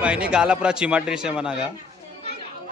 बहनी गाला पूरा चिमट से मनागा।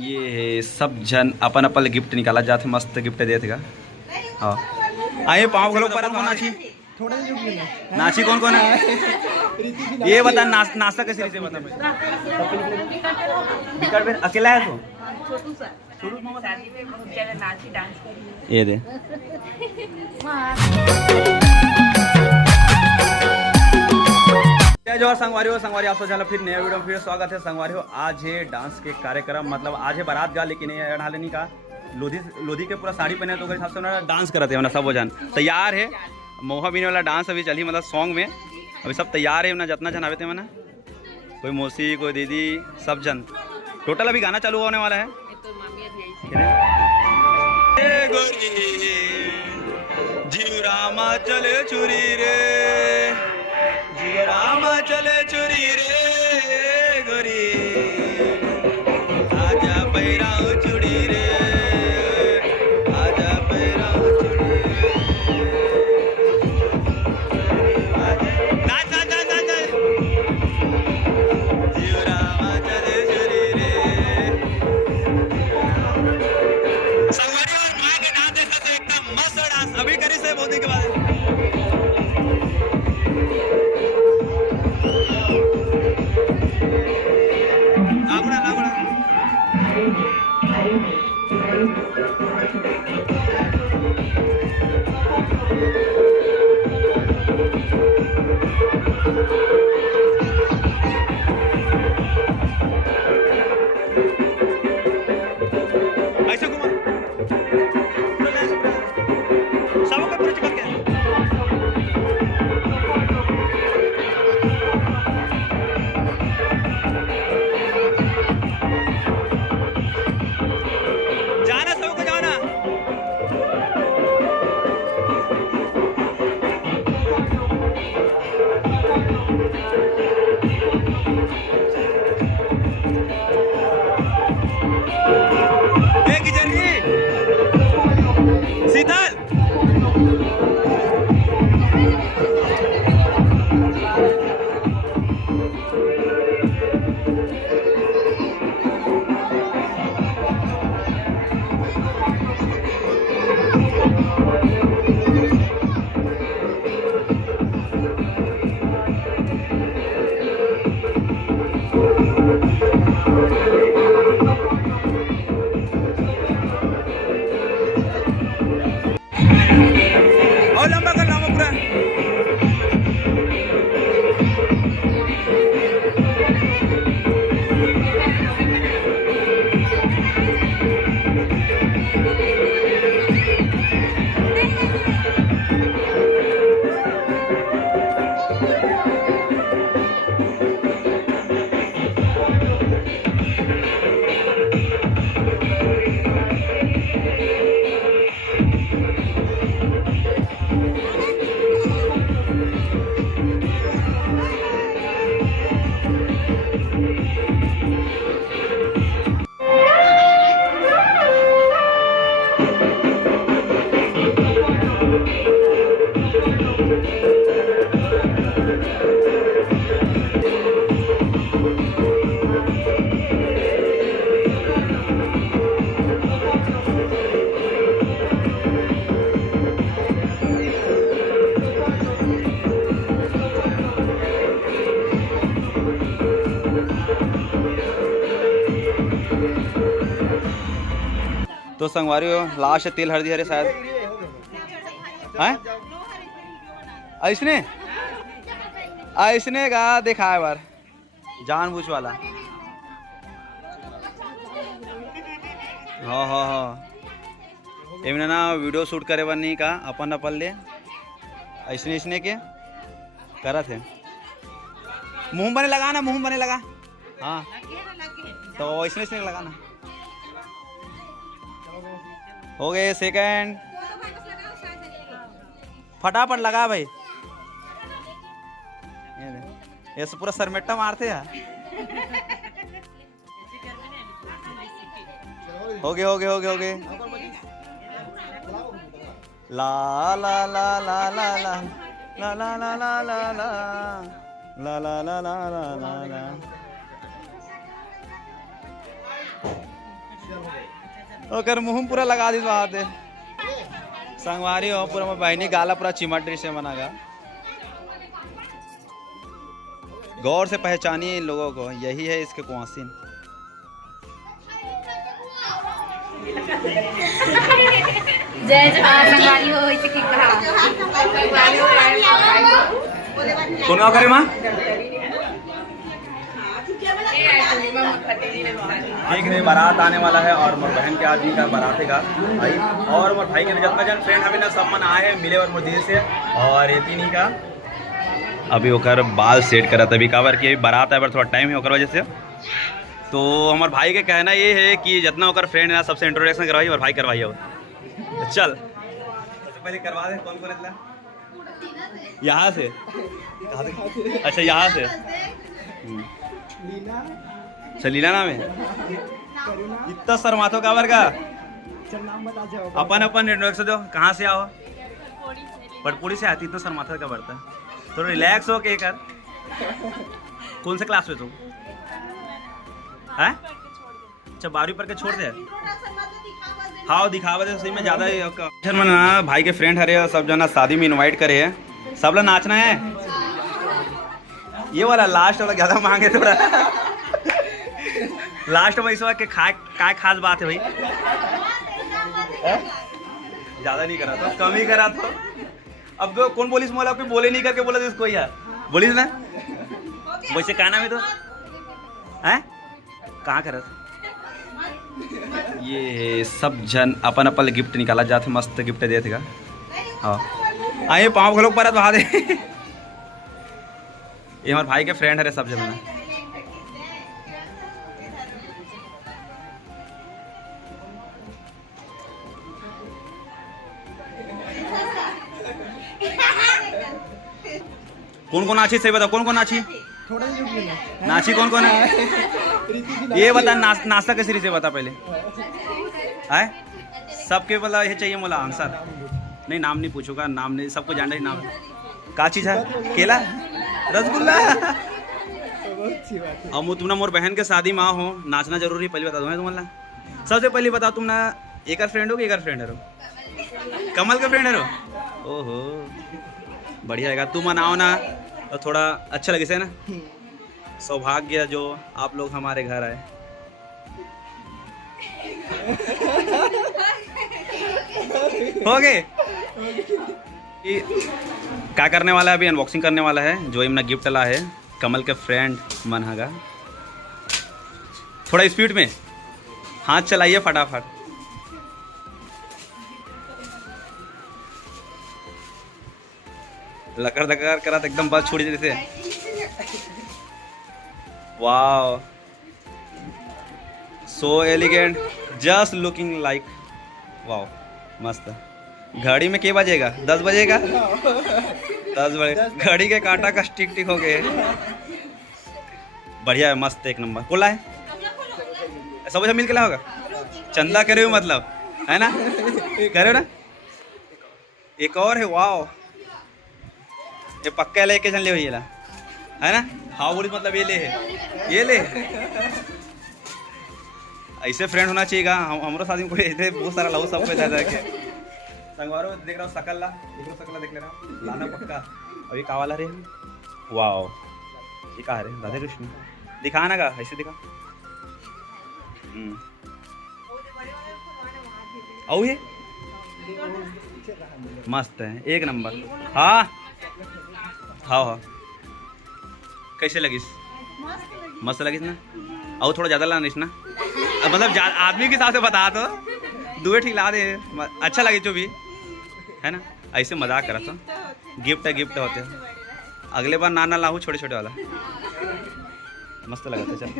ये सब जन अपन अपन गिफ्ट निकाला जाते, मस्त गिफ्ट देते का। हाँ आइए पाँव घलों पर नाची नाची कौन कौन है ये बता। नाश्ता कैसे से बता। अकेला है तो ये दे। जय जोहर संगवारी आप सब फिर नया वीडियो में फिर स्वागत है संगवारी हो। आज है डांस के कार्यक्रम, मतलब आज है बारात गा, लेकिन ढालेनी का लोधी के पूरा साड़ी पहने तो हिसाब से डांस कराते हैं। सब वो जान तैयार है। मोहा बीने वाला डांस अभी चली, मतलब सॉन्ग में अभी सब तैयार है। जितना जन आवे थे मना, कोई मौसी कोई दीदी सब जन टोटल अभी गाना चालू होने वाला है। जीवरामा चले चुरी रे, जीवरामा चले चुरी रे गोरी, आजा पैरा चुड़ी रे, आजा पैरा चुड़ी रे। नाच नाच नाच नाच, जीवरामा चले चुरी रे। संगवारी और माँ के नाम देखा तो एकदम मस्त डांस अभी करी से बहुत के बाद। तो संगवारी हो लास्ट तेल हल्दी हरे शायद हैं ऐसने का देखा है बार जानबूझ वाला। हाँ हाँ हाँ एमने ना वीडियो शूट करे बनी का अपन अपन ले ऐसने के करा थे। मुंह बने लगा ना, मुंह बने लगा। हाँ तो ऐसने लगाना। हो गए सेकंड, फटाफट लगा भाई। ये पूरा सरमेटा मारते हैं। हो गए ला ला ला ला ला ला ला ला ला ला ला ला ला ला ला ला ला ला ला। ओकर मुंह पूरा लगा दी बात है संगवारी हो पूरा बहनी गाला पूरा चिमट से बनागा। गौर से पहचानिए इन लोगों को, यही है इसके कुआसीन। जय जवान संगवारी हो इसे की कहा कौन करे मां देख रहे बारात आने वाला है और मोर बहन के आदमी का बारात का भाई और मोर भाई के जितना जन फ्रेंड हमें ना सब मन आए हैं मिले और मोर दीदी से और ये तीन का अभी ओकर बाल सेट करा तभी काबर कि बारात आए पर थोड़ा टाइम है ओकर वजह से। तो हमारे भाई के कहना ये है कि जितना ओकर फ्रेंड है ना सबसे इंट्रोडक्शन करवाई और भाई करवाइए तो चल सबसे पहले करवा दे। कौन कौन है यहाँ से अच्छा यहाँ से लीला नाम है इतना शर्मातो काबर का अपन अपन इंट्रोडक्शन दो। कहाँ से आओ? पटपुरी से आती। इतना शर्माता का बढ़ता थोड़ा रिलैक्स हो के कर। कौन से क्लास में तुम है? अच्छा 12वीं पर के छोड़ दे। हाँ दिखावा दे सही में ज़्यादा ही भाई के फ्रेंड हरे सब जना शादी में इनवाइट करे है सब लोग नाचना है। ये वाला लास्ट वाला ज़्यादा मांगे थोड़ा लास्ट में इस के काय खास बात है भाई ज़्यादा नहीं करा तो कम ही करा तो अब तो कौन बोलिस मोला कोई बोले नहीं करके बोला तो इसको यार बोलिस ना वैसे कहना में तो है कहाँ करत ये सब जन अपन अपन गिफ्ट निकाला जाते मस्त गिफ्ट देते का। हाँ आइए पाँव घलोक पर बहा दे ये हमारे भाई के फ्रेंड है सब जन कौन कौन नाची सही बताओ कौन कौन नाची नाची कौन कौन है ये बता नाश्ता कैसे से बता पहले है सबके बोला ये चाहिए बोला आंसर नहीं नाम नहीं पूछूंगा नाम नहीं सबको जानना ही नाम का चीज़ है केला रसगुल्ला अब तुम ना मोर बहन के शादी माँ हो नाचना जरूरी पहले बता दूँ तुम्हारा सबसे पहले बताओ तुम ना एक फ्रेंड हो कि एक फ्रेंड है कमल का फ्रेंड है ओहो बढ़िया है तू मनाओ ना तो थोड़ा अच्छा लगे से ना सौभाग्य जो आप लोग हमारे घर आए। हो गए क्या करने वाला है अभी अनबॉक्सिंग करने वाला है जो इमना गिफ्ट ला है कमल के फ्रेंड मनहागा। थोड़ा स्पीड में हाथ चलाइए फटाफट लकड़ दकर करा तो एकदम बस छूट जैसे wow so elegant just looking like wow मस्त। घड़ी में क्या बजेगा 10 बजेगा 10 बजे घड़ी के कांटा का टिक टिक हो गए बढ़िया है मस्त एक नंबर। बोला है सब मिल के ला होगा चंदा करे हो मतलब है ना करे ना एक और है वाओ ये पक्का लेके चल ले हुई है ना हाँ बोली मतलब ये ले ऐसे फ्रेंड होना चाहिए हमारे साथ में कोई ऐसे बहुत सारा लहू सब के संगवारो देख रहा हूँ सकल देख ले रहा हूँ लाना पक्का अभी का वाला रे वाओ ये कहा रे राधे कृष्ण दिखा ना का ऐसे दिखा औ ये मस्त है एक नंबर। हाँ हाँ हाँ कैसे लगिस मस्त लगिस ना और थोड़ा ज़्यादा लानिस ना मतलब आदमी के हिसाब से बता तो दुए ठीक ला दे अच्छा लगे जो भी है ना ऐसे मजाक करा तो गिफ्ट होते अगले बार ना लाऊँ छोटे छोटे वाला मस्त लगा था। चल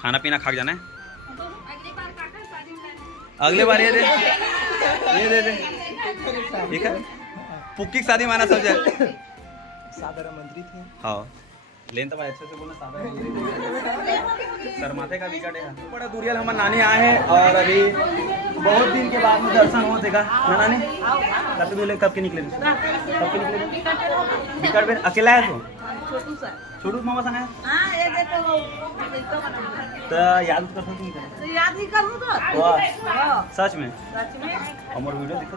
खाना पीना खा जाना है अगले बार ये दे ठीक है पुक्की की शादी माना सब जाए साधारण मंत्री थे हाँ लेन तो अच्छे से बोलना सादा सर माथे का विकट है बड़ा दूरियल हमारे नानी आए हैं और अभी बहुत दिन के बाद में दर्शन हो देगा ना नानी कब के निकले विकट में अकेला है तो छोटू मामा संग है तो याद कर सकते याद ही करूँ तो सच में हमारे वीडियो दिखा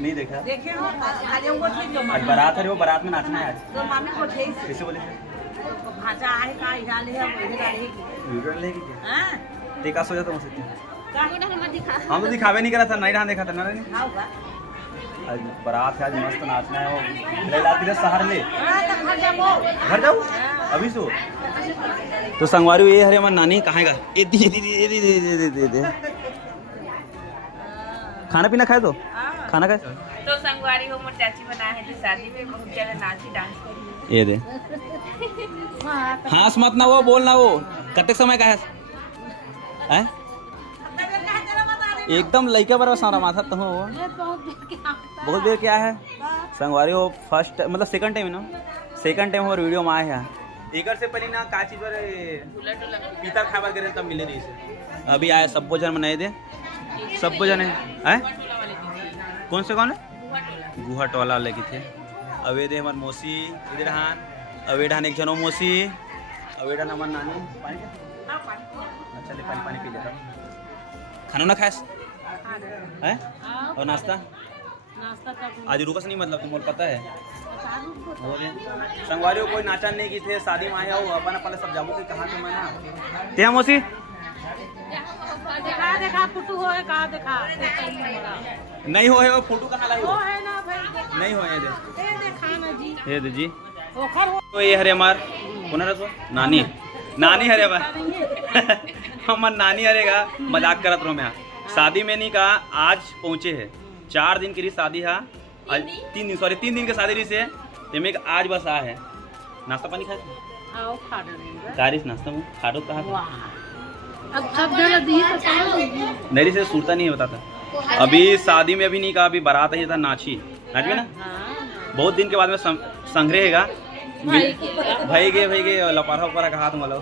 नहीं देखा देखे हो आज बारात है वो बारात में नाचना है आज तो मामी को थे कैसे बोले भाषा आहे का इडाले है वीडियो लेगी क्या हां ते का सोचा तुम सकते दिखा हम तो दिखावे नहीं करा था नहीं रहा देखा था ना नहीं आओगा आज बारात है आज मस्त नाचना है वो ले लाती है शहर ले हां तो घर जाओ अभी सो तो संगवारी ये हरे हमारी नानी कहाँ का ये दे खाना पीना खाए तो खाना खाए तो संगवारी हो मोर चाची बनाए है शादी में बहुत ज्यादा नाची डांस करी ये दे हाँस मत ना वो बोल ना वो कतक समय का है एकदम लड़का बराबर सारा माथा तो हो बहुत देर क्या है संगवारी हो फर्स्ट मतलब सेकंड टाइम ना सेकंड टाइम हमारे वीडियो में आए हैं एक से पहले ना का चीज पर पीता खाबर करे तब मिले नहीं से अभी आए सब भोजन बनाए दे सब भोजन है कौन से कौन है गुहा टोला लगी थे अवे दे हमार मौसी इधर हान अवे ढान एक जनो मौसी अवे ढान हमार नानी पानी अच्छा ले पानी पी लेता खाना ना खाएस है और नाश्ता आज रुकस नहीं मतलब तुमको पता है संगवारी को कोई नाचा नहीं की थे शादी में आया हो अपन अपन सब जाबो की कहां से मना ते मौसी देखा फोटो होए का देखा नहीं होए वो फोटो कहां लाई हो है ना भाई नहीं होए दे देखा ना जी ये दे जी ओखर तो ये हरे हमार कौन है तो नानी नानी हरे बा हमार नानी हरेगा मजाक करत रहो मैं शादी में नहीं कहा आज पहुंचे है 4 दिन के लिए शादी है आज 3 दिन के शादी से में आज बस आ है नाश्ता पानी खाए आओ खा रहे कारिस नाश्ता में खाड़ो कहाँ अब सब जगह दी तो नहीं से सूरता नहीं बताता अभी शादी में अभी नहीं कहा अभी बारात ही था नाची नाच में ना बहुत दिन के बाद में संग्रहेगा भाई गे लपारा उपरा का हाथ malo